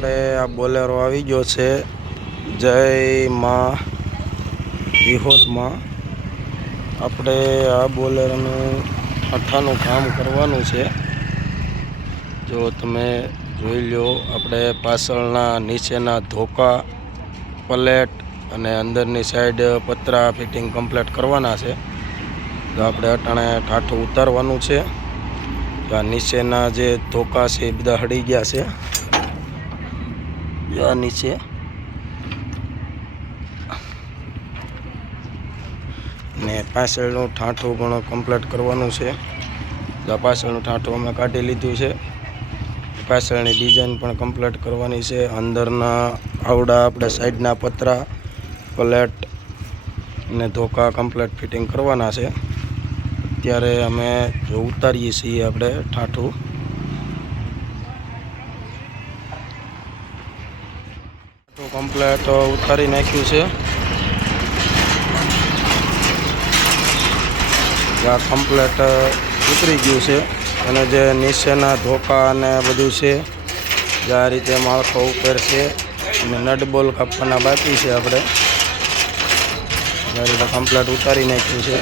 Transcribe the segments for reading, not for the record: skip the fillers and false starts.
આપણે આ બોલેરો આવી ગયો છે જય માં વિહોતમાં. આપણે આ બોલેરોનું અઠ્ઠાનું કામ કરવાનું છે. જો તમે જોઈ લો, આપણે પાછળના નીચેના ધોકા, પ્લેટ અને અંદરની સાઈડ પતરા ફિટિંગ કમ્પ્લીટ કરવાના છે. તો આપણે અટાણે ઠાઠું ઉતારવાનું છે. તો આ નીચેના જે ધોકા છે એ બધા હળી ગયા છે. આ નીચે ને પાછળનું ઠાઠું પણ કમ્પ્લીટ કરવાનું છે. તો પાછળનું ઠાઠું અમે કાઢી લીધું છે. પાછળની ડિઝાઇન પણ કમ્પ્લીટ કરવાની છે. અંદરના આવડા આપણે સાઈડના પતરા, પ્લેટ ને ધોકા કમ્પ્લીટ ફિટિંગ કરવાના છે. ત્યારે અમે જો ઉતારીએ છીએ આપણે ઠાઠું. કમ્પ્લીટ ઉતારી નાખ્યું છે. આ કમ્પ્લીટ ઉતરી ગયું છે. અને જે નીચેના ધોકા અને બધું છે આ રીતે માળખો ઉપર છે. અને નટ બોલ કાપવાના બાકી છે. આપણે આ રીતે કમ્પ્લીટ ઉતારી નાખ્યું છે.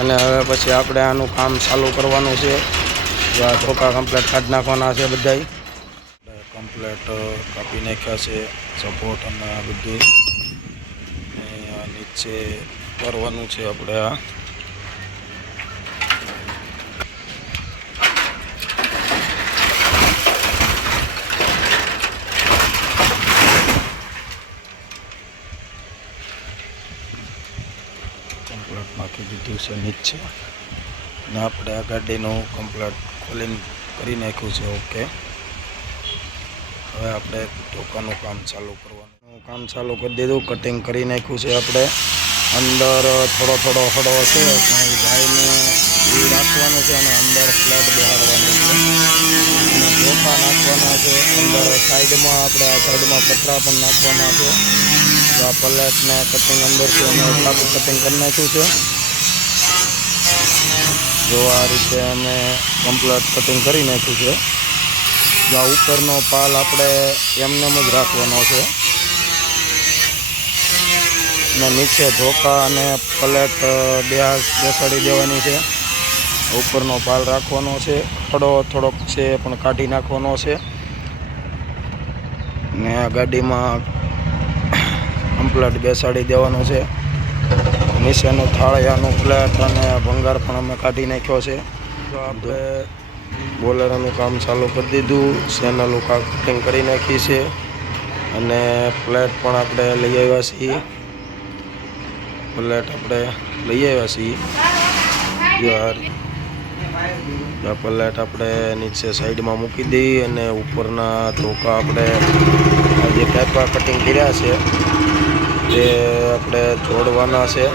અને હવે પછી આપણે આનું કામ ચાલુ કરવાનું છે. આ ધોકા કમ્પ્લીટ કાઢી નાખવાના છે. બધાય કમ્પ્લીટ કાપી નાખ્યા છે. સપોર્ટ અને આ બધું નીચે કરવાનું છે. આપણે આ કમ્પ્લીટ નાખી દીધું છે નીચે. ને આપણે આ ગાડીનું કમ્પ્લીટ ખોલીને કરી નાખ્યું છે. ઓકે, હવે આપણે ધોકાનું કામ ચાલુ કરવાનું. કામ ચાલુ કરી દીધું. કટિંગ કરી નાખ્યું છે. આપણે અંદર થોડો હળો છે ભાઈને એ રાખવાનું છે. અને અંદર ફ્લેટ બેહાડવાનું છે. અને ધોકા નાખવાના છે. અંદર સાઈડમાં આપણે આ સાઈડમાં પતરા પણ નાખવાના છે. તો આ પ્લેટને કટિંગ અંદરથી અમે પાકું કટિંગ કરી નાખ્યું છે. જો આ રીતે અમે કમ્પ્લીટ કટિંગ કરી નાખ્યું છે. આ ઉપરનો પાલ આપણે એમને જ રાખવાનો છે. ને નીચે ધોકા અને પ્લેટ બેસાડી દેવાની છે. ઉપરનો પાલ રાખવાનો છે. થોડોક છે પણ કાઢી નાખવાનો છે. ને આ ગાડીમાં કમ્પ્લીટ બેસાડી દેવાનું છે. નીચેનું થાળિયાનું પ્લેટ અને ભંગાર પણ અમે કાઢી નાખ્યો છે. તો આપણે બોલેરોનું કામ ચાલુ કરી દીધું. ચેનલો કટિંગ કરી નાખી છે. અને પ્લેટ પણ આપણે લઈ આવ્યા છીએ. પ્લેટ આપણે લઈ આવ્યા છીએ. આ પ્લેટ આપણે નીચે સાઈડમાં મૂકી દઈએ. અને ઉપરના ધોકા આપણે જે કાપા કટિંગ કર્યા છે તે આપણે જોડવાના છે.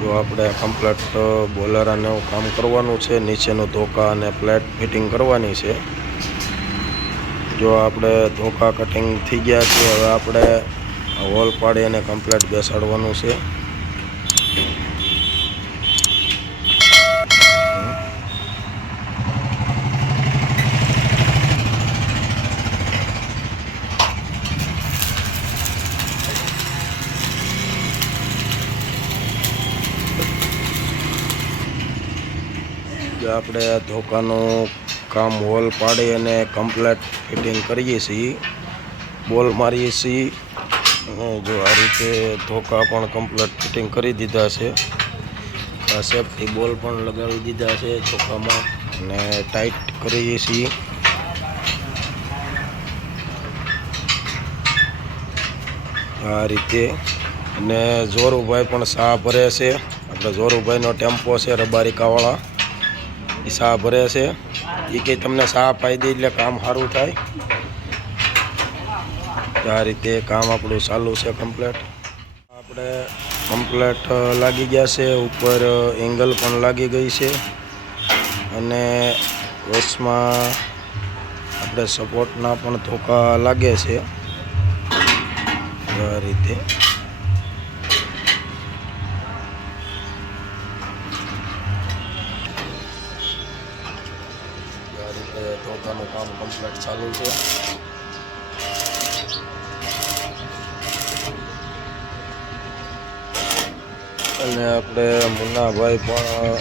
જો આપણે કમ્પ્લીટ બોલેરાને કામ કરવાનું છે. નીચેનું ધોકા અને પ્લેટ ફિટિંગ કરવાની છે. જો આપણે ધોકા કટિંગ થઈ ગયા છે. હવે આપણે હોલ પાડી અને કમ્પ્લીટ બેસાડવાનું છે. આપણે ધોકાનું કામ હોલ પાડી અને કમ્પ્લીટ ફિટિંગ કરીએ છીએ. બોલ મારીએ છીએ. જો આ રીતે ધોકા પણ કમ્પ્લીટ ફિટિંગ કરી દીધા છે. આ સેફટી બોલ પણ લગાવી દીધા છે ધોકામાં. અને ટાઈટ કરીએ છીએ. આ રીતે. અને જોરુભાઈ પણ સા ભરે છે. આપણે જોરુભાઈનો ટેમ્પો છે રબારિકાવાળા. એ સા ભરે છે. એ કંઈ તમને સા પાઈ દે એટલે કામ સારું થાય. આ રીતે કામ આપણું ચાલુ છે કમ્પ્લીટ. આપણે કમ્પ્લીટ લાગી ગયા છે. ઉપર એંગલ પણ લાગી ગઈ છે. અને વચમાં આપણે સપોર્ટના પણ ધોકા લાગે છે. આ રીતે ધોકાનું કામ કમ્પ્લીટ ચાલુ છે. અને આપણે મુન્નાભાઈ પણ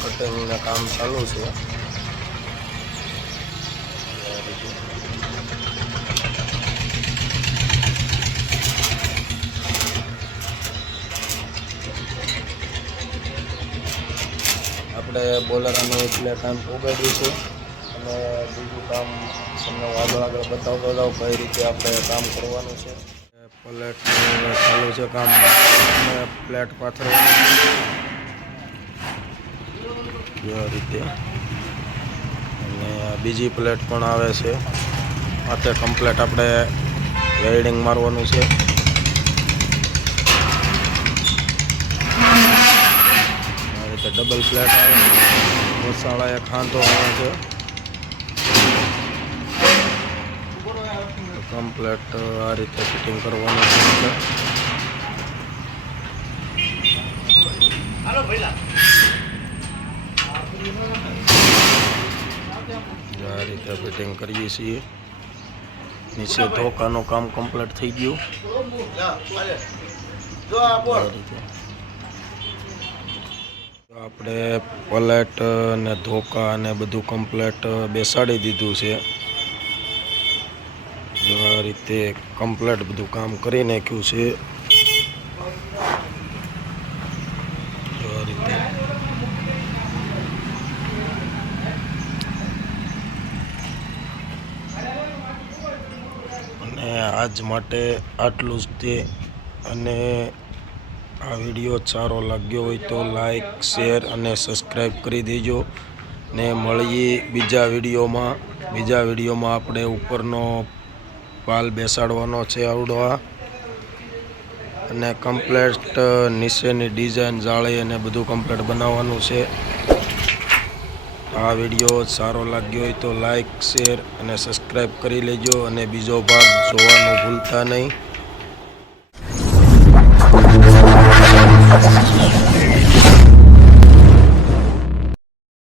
કટિંગનું કામ ચાલુ છે. આપણે બોલરાનું એટલે કામ ઉગાડ્યું છે અને બીજું કામ તમને આગળ બતાવતો જાઉં કઈ રીતે આપણે કામ કરવાનું છે. પ્લેટ ચાલુ છે કામ અને પ્લેટ પાથરવાનું આ રીતે અને બીજી પ્લેટ પણ આવે છે. આતે કમ્પ્લેટ આપણે વેલ્ડિંગ મારવાનું છે. આ રીતે ડબલ પ્લેટ આવે મસાલા એક ખાંધો આવે છે. કમ્પ્લેટ આ રીતે ફિટિંગ કરવાનું છે. આ રીતે ફિટિંગ કરીએ છીએ. નીચે ધોકાનું કામ કમ્પ્લીટ થઈ ગયું. આપણે પ્લેટ ને ધોકા અને બધું કમ્પ્લીટ બેસાડી દીધું છે. આ રીતે કમ્પ્લીટ બધું કામ કરી નાખ્યું છે. આ રીતે અને આજ માટે આટલું જ તે. અને આ વિડીયો સારો લાગ્યો હોય તો લાઈક શેર અને સબસ્ક્રાઈબ કરી દેજો. ને મળીએ બીજા વિડીયોમાં આપણે ઉપરનો પાલ બેસાડવાનો છે આવડવા અને કમ્પ્લેટ નીચેની ડિઝાઇન જાળી અને બધું કમ્પ્લેટ બનાવવાનું છે. આ વિડીયો સારો લાગ્યો હોય તો લાઈક શેર અને સબસ્ક્રાઈબ કરી લેજો અને બીજો ભાગ જોવાનું ભૂલતા નહીં.